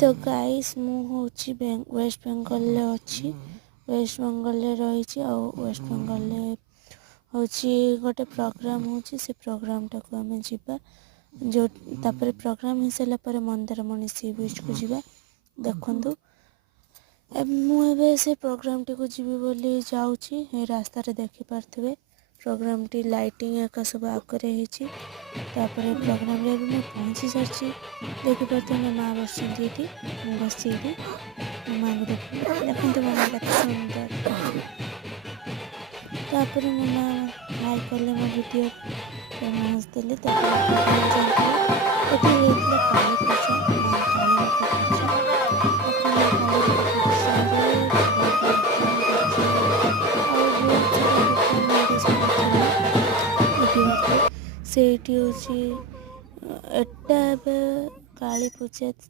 तो गाइस मु होची वेस्ट बेंगल ले अच्छी वेस्ट बेंगल ले रही आ वेस्ट बेंगल ले होची गोटे प्रोग्राम होची से प्रोग्राम टाको आम जीवा जो तापर प्रोग्राम हो सारा पर मंदारमणि सी बीच को जीवा देखंतु मुझे से प्रोग्राम टी को जीवी बोली जाऊँगी रास्ता रे देखी पार्थे प्रोग्राम टी लाइटिंग एका सब आगे तापर प्रोग्राम रे भी पहुँची सारी देखी पार्थे मो माँ बस बस मो माँ को देखते मो माँ के सुंदर तापर मो माँ लाइक कले मो वीडियो हंसदेली काली पूजा माँ काली पूजा से काली पूजा